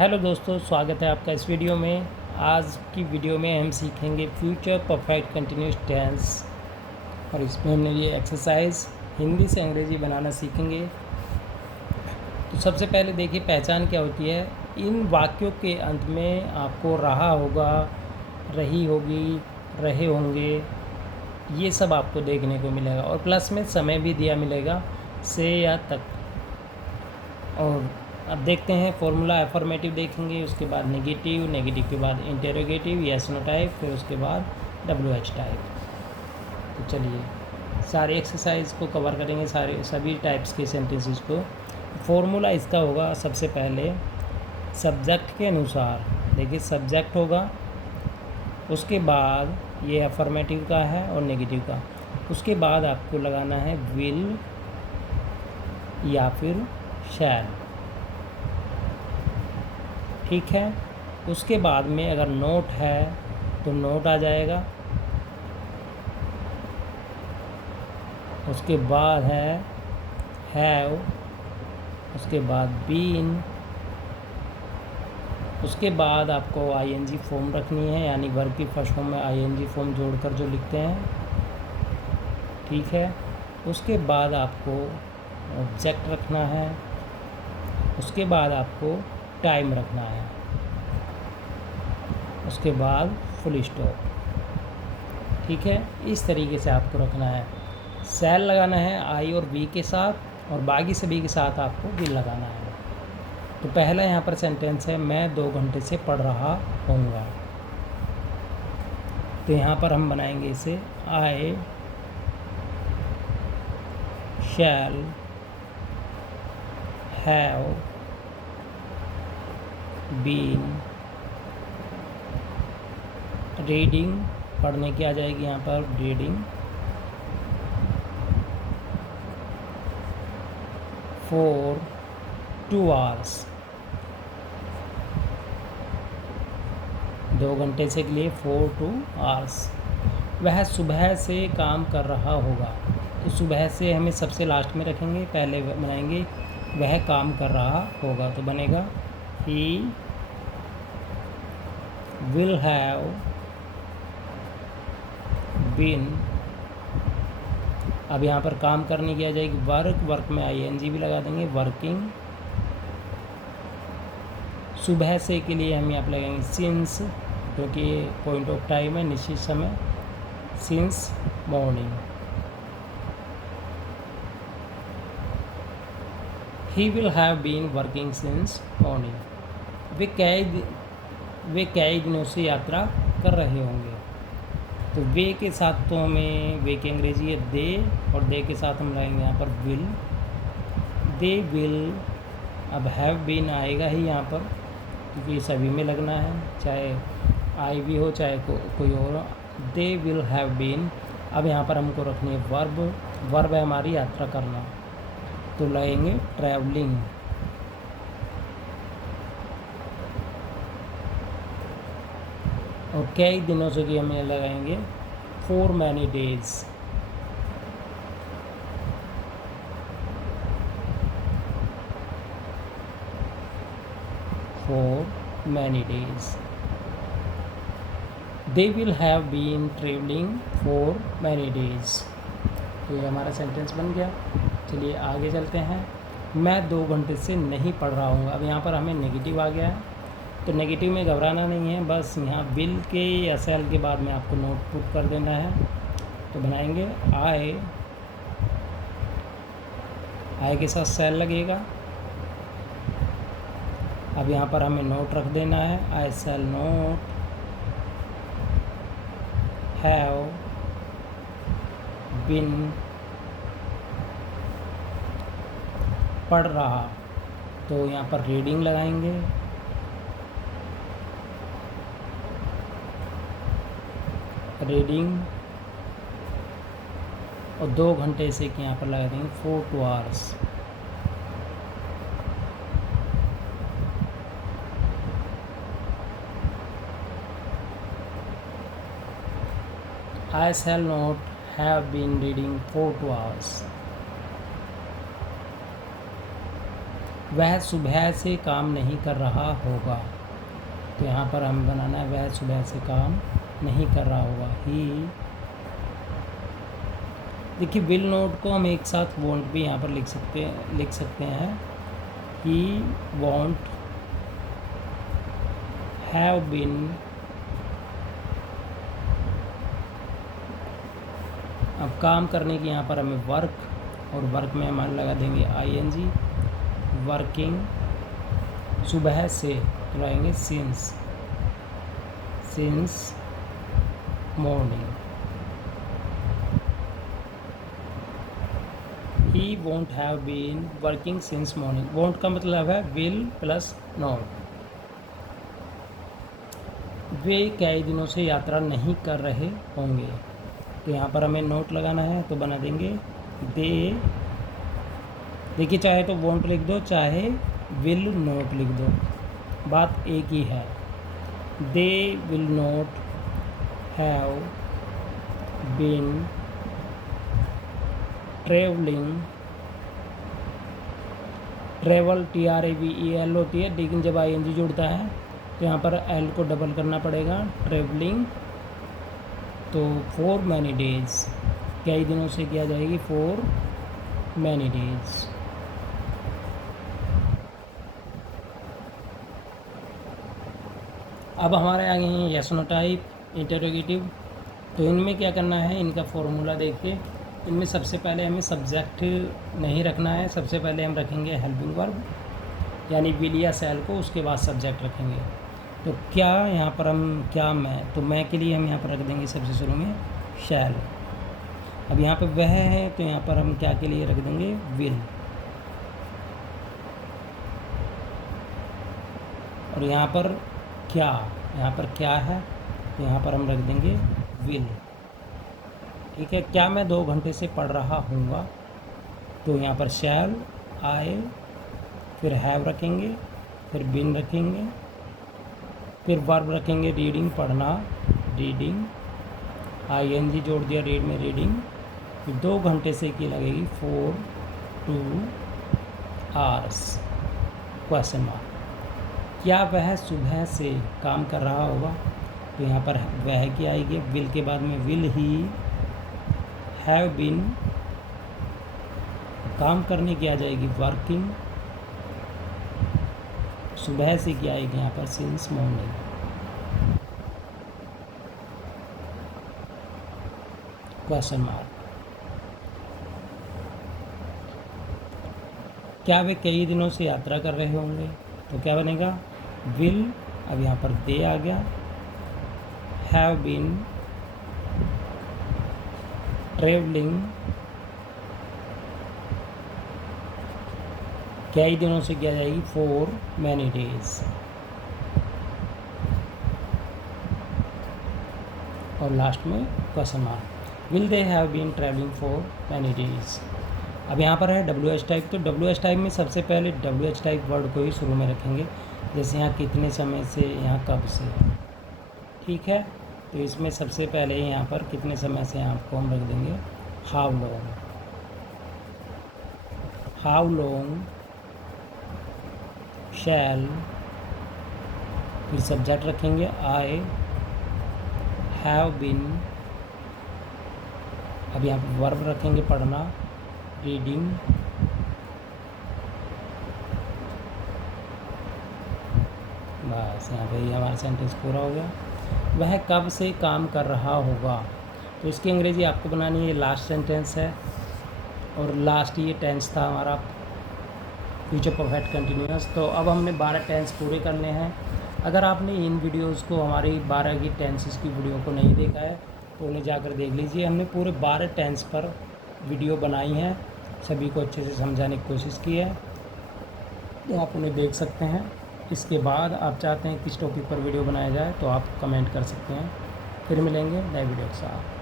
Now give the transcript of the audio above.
Hello दोस्तों, स्वागत है आपका इस वीडियो में। आज की वीडियो में हम सीखेंगे फ्यूचर परफेक्ट कंटिन्यूस टेंस और इसमें हमने ये एक्सरसाइज हिंदी से अंग्रेजी बनाना सीखेंगे। तो सबसे पहले देखिए पहचान क्या होती है। इन वाक्यों के अंत में आपको रहा होगा, रही होगी, रहे होंगे, ये सब आपको देखने को मिलेगा और प्लस में समय भी दिया मिलेगा से या तक। और अब देखते हैं फॉर्मूला। अफर्मेटिव देखेंगे, उसके बाद नेगेटिव, नेगेटिव के बाद इंटेरोगेटिव, यस नो टाइप, फिर उसके बाद WH टाइप। तो चलिए सारे एक्सरसाइज को कवर करेंगे, सभी टाइप्स के सेंटेंसेस को। फॉर्मूला इसका होगा सबसे पहले सब्जेक्ट के अनुसार। देखिए सब्जेक्ट होगा, उसके बाद ये अफर्मेटिव का है और नेगेटिव का। उसके बाद आपको लगाना है विल या फिर शैल, ठीक है। उसके बाद में अगर नोट है तो नोट आ जाएगा। उसके बाद है हैव, उसके बाद बीन, उसके बाद आपको ING फॉर्म रखनी है, यानी वर्ब की फर्स्ट फॉर्म में ING फॉर्म जोड़कर जो लिखते हैं, ठीक है। उसके बाद आपको ऑब्जेक्ट रखना है, उसके बाद आपको टाइम रखना है, उसके बाद फुल स्टॉप, ठीक है। इस तरीके से आपको रखना है। सेल लगाना है I और V के साथ और बाकी सभी के साथ आपको विल लगाना है। तो पहला यहाँ पर सेंटेंस है, मैं 2 घंटे से पढ़ रहा होऊंगा। तो यहाँ पर हम बनाएंगे इसे I shall have been reading, पढ़ने की आ जाएगी यहाँ पर रीडिंग, for 2 hours, 2 घंटे से के लिए for 2 hours। वह सुबह से काम कर रहा होगा। तो सुबह से हमें सबसे लास्ट में रखेंगे, पहले बनाएंगे वह काम कर रहा होगा। तो बनेगा he will have been। अब यहाँ पर काम करने की आ जाएगी वर्क, वर्क में ING भी लगा देंगे, वर्किंग। सुबह से के लिए हम यहाँ पर लगाएंगे सिंस, क्योंकि पॉइंट ऑफ टाइम है, निश्चित समय, since morning. He will have been working since morning. वे कई दिनों से यात्रा कर रहे होंगे। तो वे के साथ तो हमें, वे की अंग्रेजी है दे, और दे के साथ हम लगाएंगे यहाँ पर विल, दे विल। अब हैव बीन आएगा ही यहाँ पर, क्योंकि सभी में लगना है, चाहे आई भी हो चाहे कोई और। They will have been. अब यहाँ पर हमको रखनी है वर्ब, वर्ब है हमारी यात्रा करना, तो लगेंगे ट्रैवलिंग। और कई दिनों से कि हम ये लगाएंगे for many days. For many days. They will have been travelling for many days. तो ये हमारा सेंटेंस बन गया। चलिए आगे चलते हैं। मैं 2 घंटे से नहीं पढ़ रहा हूँ। अब यहाँ पर हमें नेगेटिव आ गया है, तो नेगेटिव में घबराना नहीं है, बस यहाँ विल के या सेल के बाद में आपको नोट पुट कर देना है। तो बनाएंगे आई के साथ सेल लगेगा। अब यहाँ पर हमें नोट रख देना है, आई सेल नोट हैव बिन पढ़ रहा। तो यहाँ पर रीडिंग लगाएंगे, रीडिंग, और 2 घंटे से कि यहाँ पर लगा देंगे for 2 hours। I shall not have been reading for 2 hours। वह सुबह से काम नहीं कर रहा होगा। तो यहाँ पर हमें बनाना है वह सुबह से काम नहीं कर रहा होगा। ही, देखिए विल नोट को हम एक साथ वॉन्ट भी यहाँ पर लिख सकते हैं। ही वॉन्ट हैव बीन, अब काम करने की यहाँ पर हमें वर्क, और वर्क में हम लगा देंगे ing, वर्किंग, सुबह से तो लगाएंगे since morning. He won't have been working since morning. Won't का मतलब है विल प्लस नॉट। वे कई दिनों से यात्रा नहीं कर रहे होंगे। तो यहाँ पर हमें नोट लगाना है तो बना देंगे दे। देखिए चाहे तो वोंट लिख दो, चाहे विल नोट लिख दो, बात एक ही है। They will not have been travelling, travel TRAVEL होती है, लेकिन जब ING जुड़ता है तो यहाँ पर एल को डबल करना पड़ेगा, ट्रेवलिंग। तो फॉर मैनी डेज, कई दिनों से किया जाएगी फॉर मैनी डेज। अब हमारे आगे हैं यस नो टाइप, इंटरोगेटिव। तो इनमें क्या करना है, इनका फॉर्मूला देखिए। इनमें सबसे पहले हमें सब्जेक्ट नहीं रखना है, सबसे पहले हम रखेंगे हेल्पिंग वर्ब यानी विल या शैल को, उसके बाद सब्जेक्ट रखेंगे। तो क्या यहाँ पर हम क्या मैं, तो मैं के लिए हम यहाँ पर रख देंगे सबसे शुरू में शैल। अब यहाँ पर वह है तो यहाँ पर हम क्या के लिए रख देंगे विल, और यहाँ पर क्या है तो यहाँ पर हम रख देंगे विल। ठीक है, क्या मैं 2 घंटे से पढ़ रहा हूँगा, तो यहाँ पर शैल आए, फिर हैव रखेंगे, फिर बिन रखेंगे, फिर वर्ब रखेंगे रीडिंग पढ़ना, रीडिंग, ING जोड़ दिया रीड में रीडिंग, फिर 2 घंटे से की लगेगी 4 2 hours क्वेश्चन मार्क। क्या वह सुबह से काम कर रहा होगा, तो यहाँ पर वह की आएगी, विल के बाद में विल ही हैव बीन, काम करने की आ जाएगी वर्किंग, सुबह से क्या आएगी यहाँ पर सिंस मॉर्निंग। Question mark. क्या वे कई दिनों से यात्रा कर रहे होंगे, तो क्या बनेगा विल, अब यहाँ पर दे आ गया, हैव बीन ट्रेवलिंग, कई दिनों से किया जाएगी फॉर मैनी डेज, और लास्ट में question mark. Will they have been travelling for many days. अब यहाँ पर है WH टाइप, तो WH टाइप में सबसे पहले WH टाइप वर्ड को ही शुरू में रखेंगे, जैसे यहाँ कितने समय से, यहाँ कब से। ठीक है, तो इसमें सबसे पहले यहाँ पर कितने समय से यहाँ को हम रख देंगे हाउ लॉन्ग, हाउ लॉन्ग शैल, फिर सब्जेक्ट रखेंगे आई हैव बीन, अब यहाँ पर वर्ब रखेंगे पढ़ना, रीडिंग, बस यहाँ पे ही हमारा सेंटेंस पूरा हो गया। वह कब से काम कर रहा होगा, तो इसकी अंग्रेजी आपको बनानी है, लास्ट सेंटेंस है, और लास्ट ये टेंस था हमारा फ्यूचर परफेक्ट कंटिन्यूअस। तो अब हमने 12 टेंस पूरे करने हैं। अगर आपने इन वीडियोस को, हमारी 12 की टेंसेस की वीडियो को नहीं देखा है तो उन्हें जाकर देख लीजिए। हमने पूरे 12 टेंस पर वीडियो बनाई हैं, सभी को अच्छे से समझाने की कोशिश की है, तो आप उन्हें देख सकते हैं। इसके बाद आप चाहते हैं किस टॉपिक पर वीडियो बनाया जाए तो आप कमेंट कर सकते हैं। फिर मिलेंगे नए वीडियो के साथ।